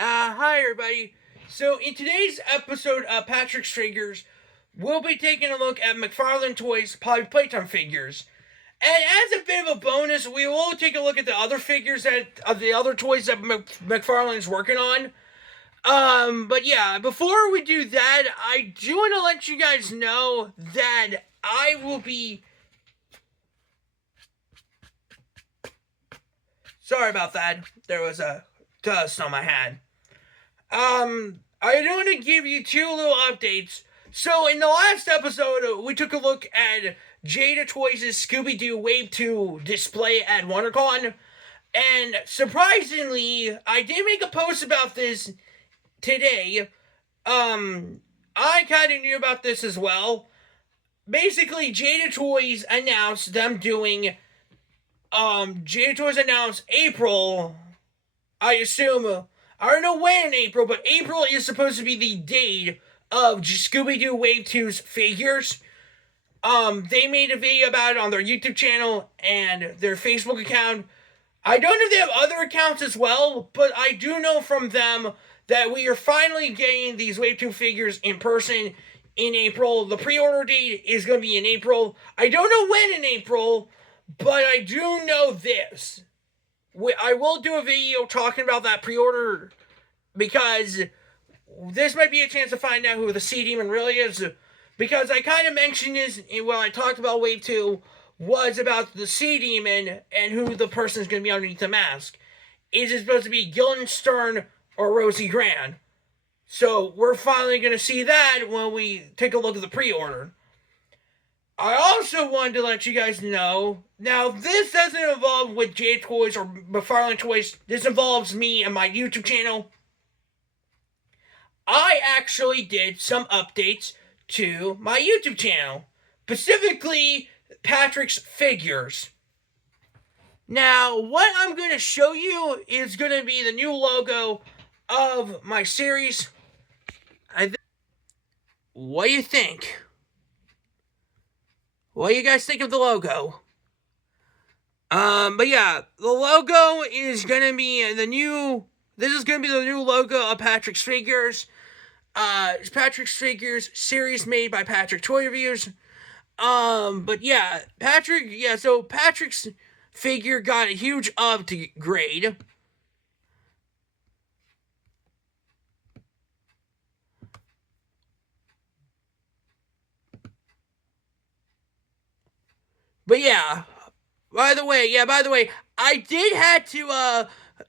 Hi everybody. So in today's episode of Patrick's Figures, we'll be taking a look at McFarlane Toys Playtime figures. And as a bit of a bonus, we will take a look at the other figures that of the other toys that McFarlane's working on. But yeah, before we do that, I do want to let you guys know that I will be. Sorry about that. There was a dust on my hat. I want to give you two little updates. So, in the last episode, we took a look at Jada Toys' Scooby Doo Wave 2 display at WonderCon. And surprisingly, I did make a post about this today. I kind of knew about this as well. Basically, Jada Toys announced April, I assume, I don't know when in April, but April is supposed to be the date of Scooby-Doo Wave 2's figures. They made a video about it on their YouTube channel and their Facebook account. I don't know if they have other accounts as well, but I do know from them that we are finally getting these Wave 2 figures in person in April. The pre-order date is going to be in April. I don't know when in April, but I do know this. I will do a video talking about that pre-order because this might be a chance to find out who the Sea Demon really is. Because I kind of mentioned this when I talked about Wave 2 was about the Sea Demon and who the person is going to be underneath the mask. Is it supposed to be Guildenstern or Rosie Grant? So we're finally going to see that when we take a look at the pre-order. I also wanted to let you guys know, now this doesn't involve with J Toys or McFarlane Toys, this involves me and my YouTube channel. I actually did some updates to my YouTube channel, specifically Patrick's Figures. Now, what I'm going to show you is going to be the new logo of my series. What do you think? What do you guys think of the logo? But yeah, the logo is gonna be the new. This is gonna be the new logo of Patrick's Figures. It's Patrick's Figures series made by Patrick Toy Reviews. But yeah, so Patrick's figure got a huge upgrade. But yeah, by the way, I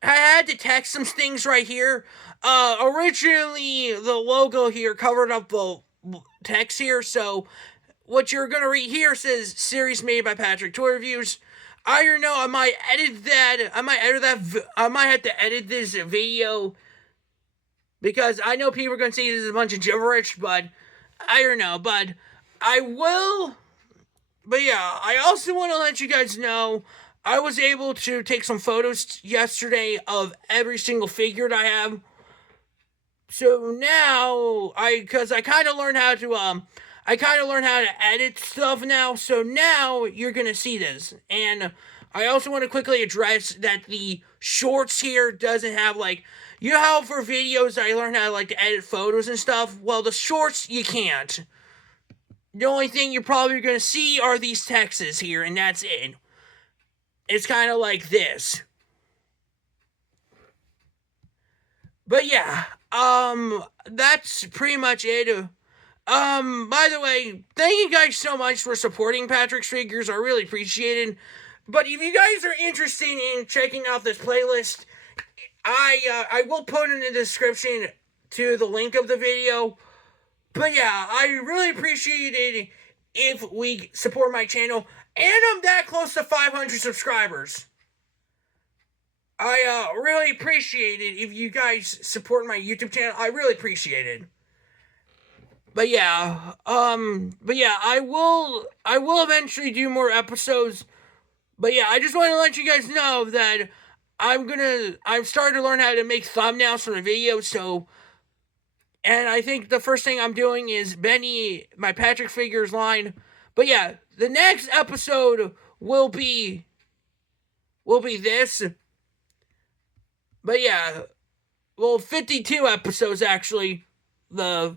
had to text some things right here. Originally, the logo here covered up the text here, so what you're gonna read here says series made by Patrick Toy Reviews. I don't know. I might edit that. I might have to edit this video because I know people are gonna say this is a bunch of gibberish, but I don't know. But I will. But yeah, I also want to let you guys know I was able to take some photos yesterday of every single figure that I have. So now I kind of learned how to edit stuff now. So now you're gonna see this, and I also want to quickly address that the shorts here doesn't have you know how for videos I learned how to edit photos and stuff. Well, the shorts you can't. The only thing you're probably going to see are these texts here, and that's it. It's kind of like this. But yeah, that's pretty much it. By the way, thank you guys so much for supporting Patrick's Figures. I really appreciate it. But if you guys are interested in checking out this playlist, I will put in the description to the link of the video. But yeah, I really appreciate it if we support my channel. And I'm that close to 500 subscribers. I really appreciate it if you guys support my YouTube channel. I really appreciate it. But yeah, I will eventually do more episodes. But yeah, I just want to let you guys know that I'm starting to learn how to make thumbnails for the videos, so. And I think the first thing I'm doing is my Patrick Figures line. But yeah, the next episode will be this. But yeah, 52 episodes actually. But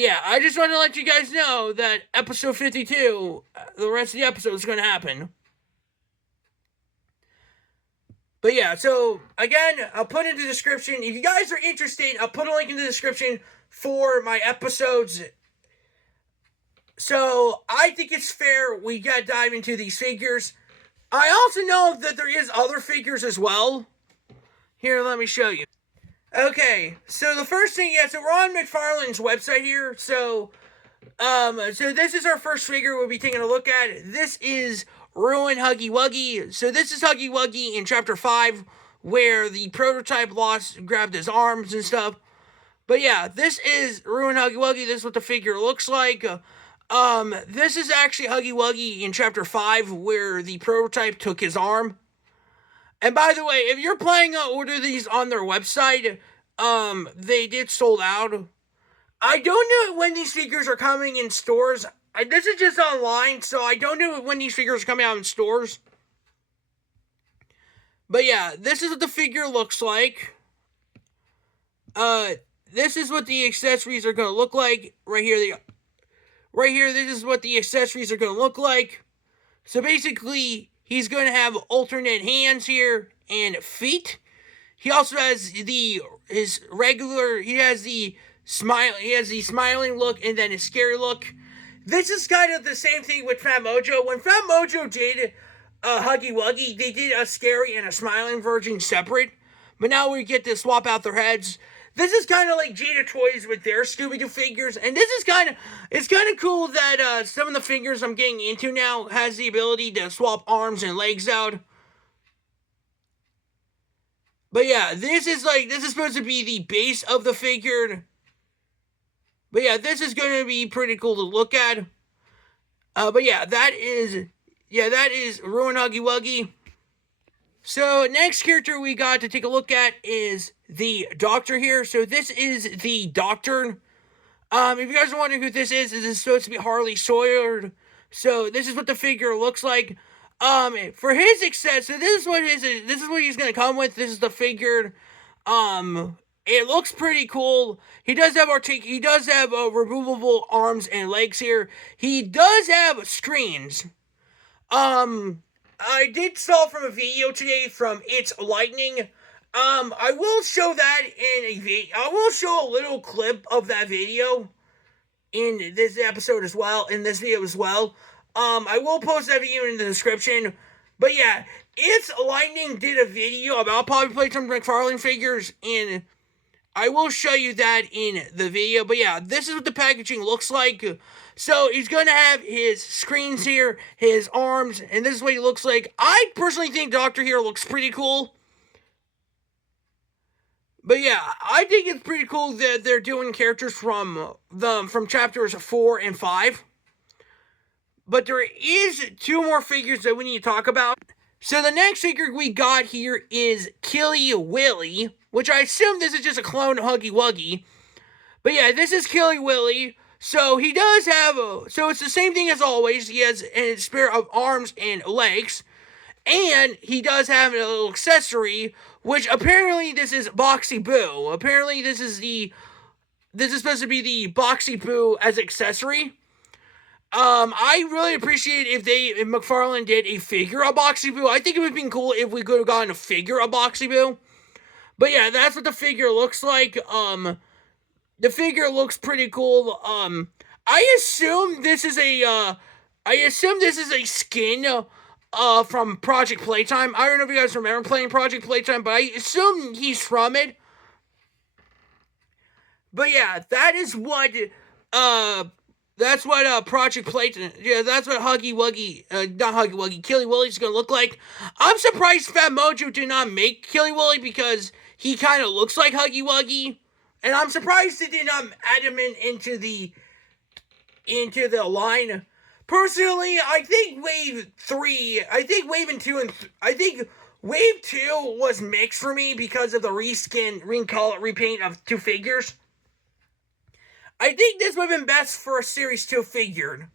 yeah, I just want to let you guys know that episode 52, the rest of the episode is going to happen. But yeah, so again, I'll put in the description. If you guys are interested, I'll put a link in the description for my episodes. So I think it's fair we gotta dive into these figures. I also know that there is other figures as well. Here, let me show you. Okay, so the first thing, so we're on McFarlane's website here. So this is our first figure we'll be taking a look at. This is Ruin Huggy Wuggy. So this is Huggy Wuggy in Chapter 5, where the prototype grabbed his arms and stuff. But yeah, this is Ruin Huggy Wuggy. This is what the figure looks like. This is actually Huggy Wuggy in Chapter 5, where the prototype took his arm. And by the way, if you're planning to order these on their website, they did sold out. I don't know when these figures are coming in stores. This is just online, so I don't know when these figures are coming out in stores. But yeah, this is what the figure looks like. This is what the accessories are going to look like. Right here, this is what the accessories are going to look like. So basically, he's going to have alternate hands here and feet. He also has he has the smiling look and then his scary look. This is kind of the same thing with Fat Mojo. When Fat Mojo did Huggy Wuggy, they did a scary and a smiling version separate. But now we get to swap out their heads. This is kind of like Jada Toys with their Scooby-Doo figures. And this is it's kind of cool that some of the figures I'm getting into now has the ability to swap arms and legs out. But yeah, this is supposed to be the base of the figure. But yeah, this is going to be pretty cool to look at. But yeah, that is Ruin Huggy Wuggy. So next character we got to take a look at is the Doctor here. So this is the Doctor. If you guys are wondering who this is supposed to be Harley Sawyer. So this is what the figure looks like. For his success, so this is what he's gonna come with. This is the figure. It looks pretty cool. He does have removable arms and legs here. He does have screens. I did saw from a video today from It's Lightning. I will show that in a video. I will show a little clip of that video in this episode as well, in this video as well. I will post that video in the description. But yeah, It's Lightning did a video about probably playtime McFarlane figures, and I will show you that in the video. But yeah, this is what the packaging looks like. So he's going to have his screens here, his arms, and this is what he looks like. I personally think Doctor here looks pretty cool. But yeah, I think it's pretty cool that they're doing characters from chapters 4 and 5. But there is 2 more figures that we need to talk about. So the next figure we got here is Killy Willy, which I assume this is just a clone of Huggy Wuggy. But yeah, this is Killy Willy. So he does have so it's the same thing as always. He has a pair of arms and legs. And he does have a little accessory, which apparently this is Boxy Boo. Apparently this is supposed to be the Boxy Boo as accessory. I really appreciate if McFarlane did a figure of Boxy Boo. I think it would have been cool if we could have gotten a figure of Boxy Boo. But yeah, that's what the figure looks like. The figure looks pretty cool. I assume this is a skin from Project Playtime. I don't know if you guys remember playing Project Playtime, but I assume he's from it. But yeah, that's what Project Playtime, that's what Killy Willy's gonna look like. I'm surprised Fat Mojo did not make Killy Willy because he kind of looks like Huggy Wuggy. And I'm surprised they did not add him into the line. Personally, I think Wave 2 was mixed for me because of the repaint of 2 figures. I think this would have been best for a Series 2 figure.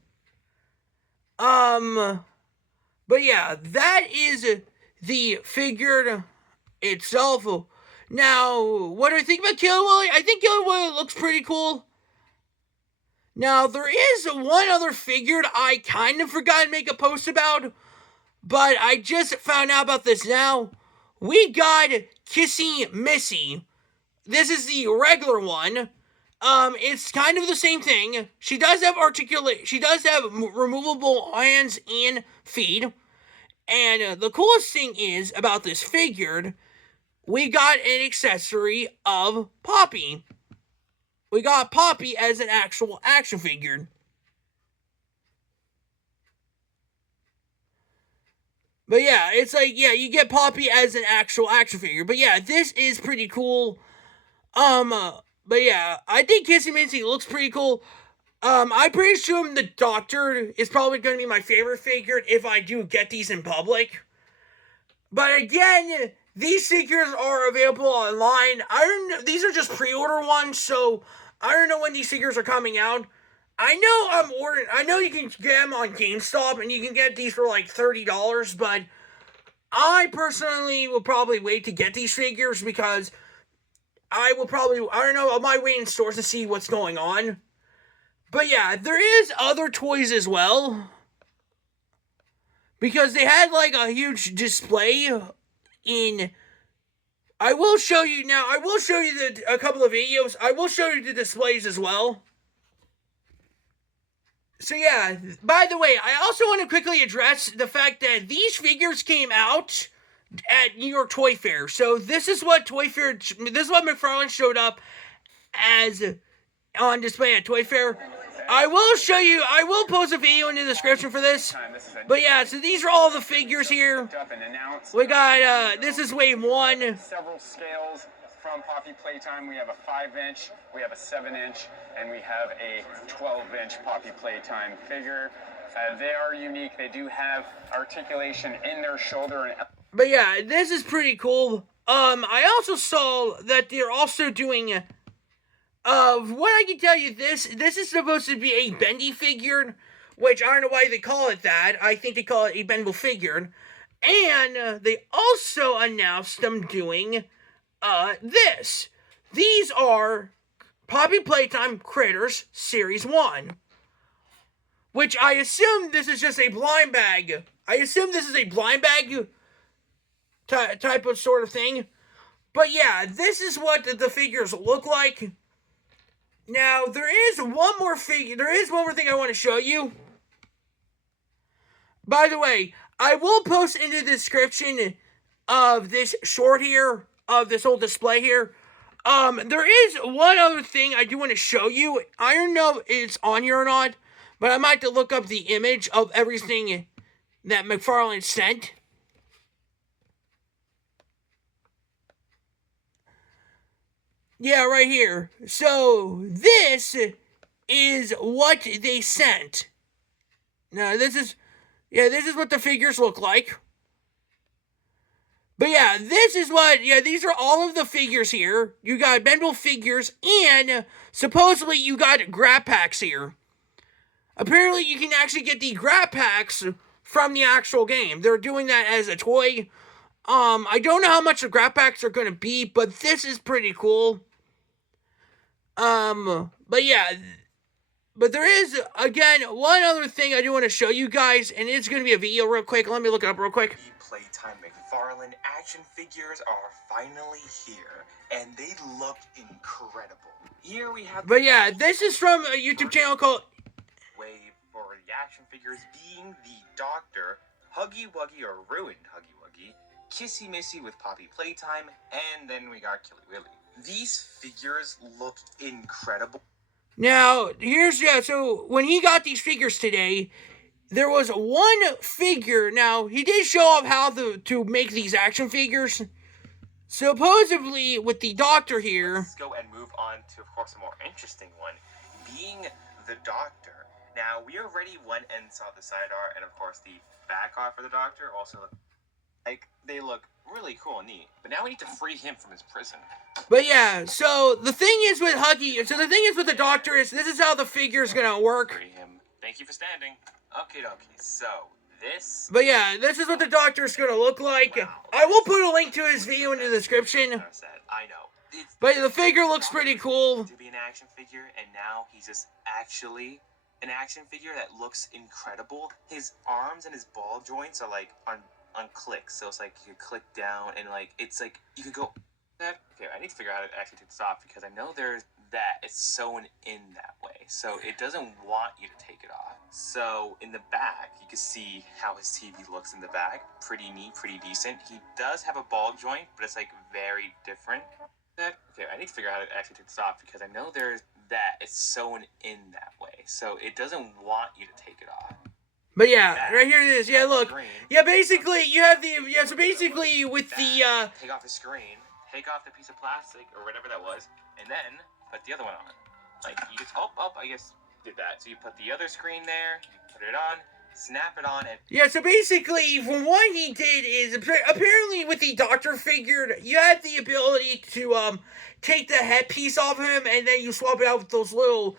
But yeah, that is the figure itself. Now, what do I think about Killer Willy? I think Killer Willy looks pretty cool. Now, there is one other figure I kind of forgot to make a post about, but I just found out about this now. We got Kissy Missy. This is the regular one. It's kind of the same thing. She does have removable hands and feet. And the coolest thing is about this figure, we got an accessory of Poppy. We got Poppy as an actual action figure. But yeah, it's like, yeah, you get Poppy as an actual action figure. But yeah, this is pretty cool. But yeah, I think Kissy Missy looks pretty cool. I pretty assume the Doctor is probably going to be my favorite figure if I do get these in public. But again, these figures are available online. These are just pre-order ones, so I don't know when these figures are coming out. I know you can get them on GameStop, and you can get these for like $30, but I personally will probably wait to get these figures because I might wait in stores to see what's going on. But yeah, there is other toys as well. Because they had like a huge display in... I will show you a couple of videos. I will show you the displays as well. So yeah, by the way, I also want to quickly address the fact that these figures came out at New York Toy Fair. So this is what McFarlane showed up as on display at Toy Fair. I will post a video in the description for this. But yeah, so these are all the figures here. We got, this is wave 1. Several scales from Poppy Playtime. We have a 5-inch, we have a 7-inch, and we have a 12-inch Poppy Playtime figure. They are unique. They do have articulation in their shoulder. But yeah, this is pretty cool. I also saw that they're also doing... what I can tell you, this is supposed to be a bendy figure, which I don't know why they call it that. I think they call it a bendable figure. And they also announced them doing this. These are Poppy Playtime Critters Series 1. Which I assume this is just a blind bag. I assume this is a blind bag type of sort of thing. But yeah, this is what the figures look like. Now, there is one more thing I want to show you. By the way, I will post in the description of this short here, of this whole display here. There is one other thing I do want to show you. I don't know if it's on here or not, but I might have to look up the image of everything that McFarlane sent. Yeah, right here. So, this is what they sent. Now, this is what the figures look like. But yeah, these are all of the figures here. You got bendable figures, and supposedly you got grab packs here. Apparently, you can actually get the grab packs from the actual game. They're doing that as a toy. I don't know how much the grab packs are going to be, but this is pretty cool. But yeah, but there is, again, one other thing I do want to show you guys, and it's going to be a video real quick. Let me look it up real quick. Playtime McFarlane action figures are finally here, and they look incredible. Here we have... But yeah, this is from a YouTube channel called... Wave for the action figures being the Doctor, Huggy Wuggy or Ruined Huggy Wuggy, Kissy Missy with Poppy Playtime, and then we got Killy Willy. These figures look incredible. Now, so when he got these figures today, there was one figure. Now, he did show off how to make these action figures. Supposedly, with the Doctor here... Let's go and move on to, of course, a more interesting one, being the Doctor. Now, we already went and saw the side art, and of course, the back art for the Doctor also look like they look really cool and neat. But now we need to free him from his prison. But yeah, so the thing is with the Doctor is this is how the figure's gonna work. Free him. Thank you for standing. Okay, so this. But yeah, this is what the Doctor's gonna look like. I will put a link to his video in the description. I know. But the figure looks pretty cool. To be an action figure, and now he's just actually an action figure that looks incredible. His arms and his ball joints are like on clicks, so it's like you could click down and like it's like you could go. Okay, I need to figure out how to actually take this off because I know there's that it's sewn in that way, so it doesn't want you to take it off. So in the back, you can see how his TV looks in the back. Pretty neat, pretty decent. He does have a ball joint, but it's like very different. Okay, I need to figure out how to actually take this off because I know there's that it's sewn in that way, so it doesn't want you to take it off. But yeah, right here it is. Yeah, look. Yeah, basically you have the so basically with the take off the screen, take off the piece of plastic or whatever that was, and then put the other one on. Like you just I guess did that. So you put the other screen there, you put it on, snap it on, and yeah. So basically, from what he did is apparently with the Doctor figure, you had the ability to take the headpiece off him, and then you swap it out with those little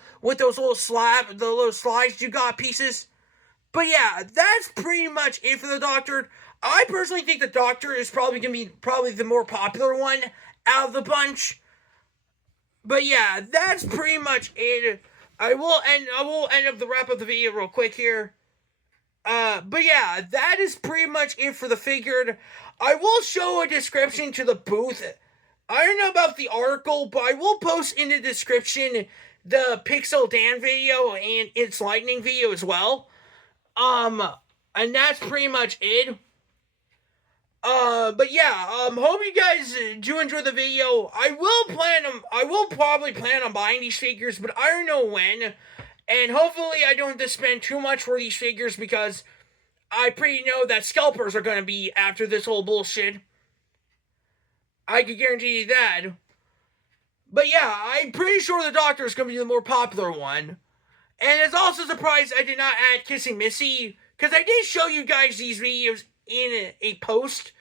slides you got pieces. But yeah, that's pretty much it for the Doctor. I personally think the Doctor is probably gonna be the more popular one out of the bunch. But yeah, that's pretty much it. I will end up the wrap up the video real quick here. But yeah, that is pretty much it for the figure. I will show a description to the booth. I don't know about the article, but I will post in the description the Pixel Dan video and its lightning video as well. And that's pretty much it. But yeah, hope you guys do enjoy the video. I will probably plan on buying these figures, but I don't know when. And hopefully I don't have to spend too much for these figures because I pretty know that scalpers are gonna be after this whole bullshit. I can guarantee you that. But yeah, I'm pretty sure the Doctor is gonna be the more popular one. And it's also surprised I did not add Kissing Missy, because I did show you guys these videos in a post,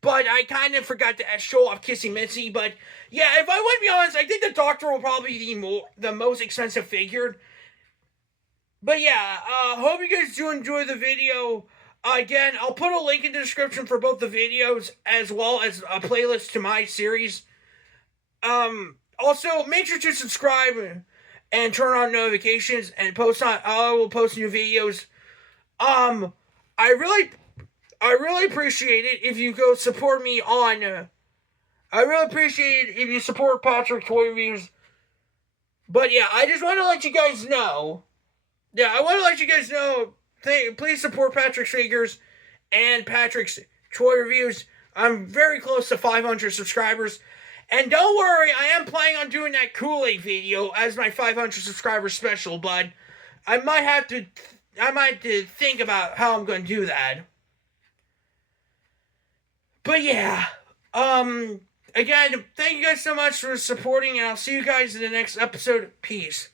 but I kind of forgot to show off Kissing Missy. But yeah, if I want to be honest, I think the Doctor will probably be the most expensive figure. But yeah, hope you guys do enjoy the video. Again, I'll put a link in the description for both the videos as well as a playlist to my series. Also, make sure to subscribe and turn on notifications and I will post new videos. I really appreciate it if you go support me on, I really appreciate it if you support Patrick Toy Reviews. But yeah, I just want to let you guys know. Yeah, I want to let you guys know, please support Patrick's Figures and Patrick's Toy Reviews. I'm very close to 500 subscribers. And don't worry, I am planning on doing that Kool-Aid video as my 500 subscribers special, but I might have to think about how I'm going to do that. But yeah, again, thank you guys so much for supporting, and I'll see you guys in the next episode. Peace.